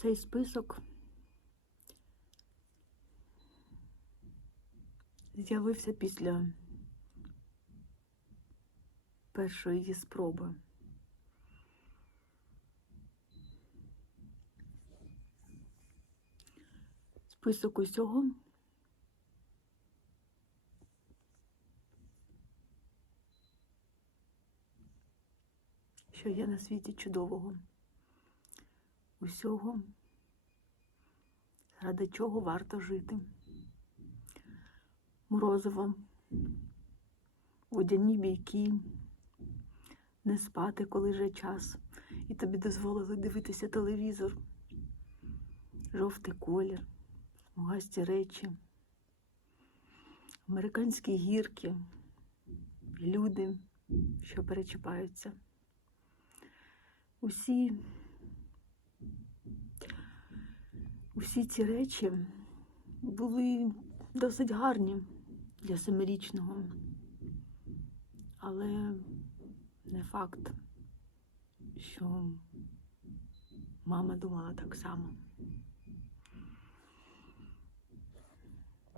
Цей список з'явився після першої її спроби. Список усього. Що є на світі чудового. Усього, ради чого варто жити. Морозиво, водяні бійки, не спати, коли вже час, і тобі дозволили дивитися телевізор, жовтий колір, смугасті речі, американські гірки, люди, що перечіпаються. Усі, усі ці речі були досить гарні для семирічного, але не факт, що мама думала так само.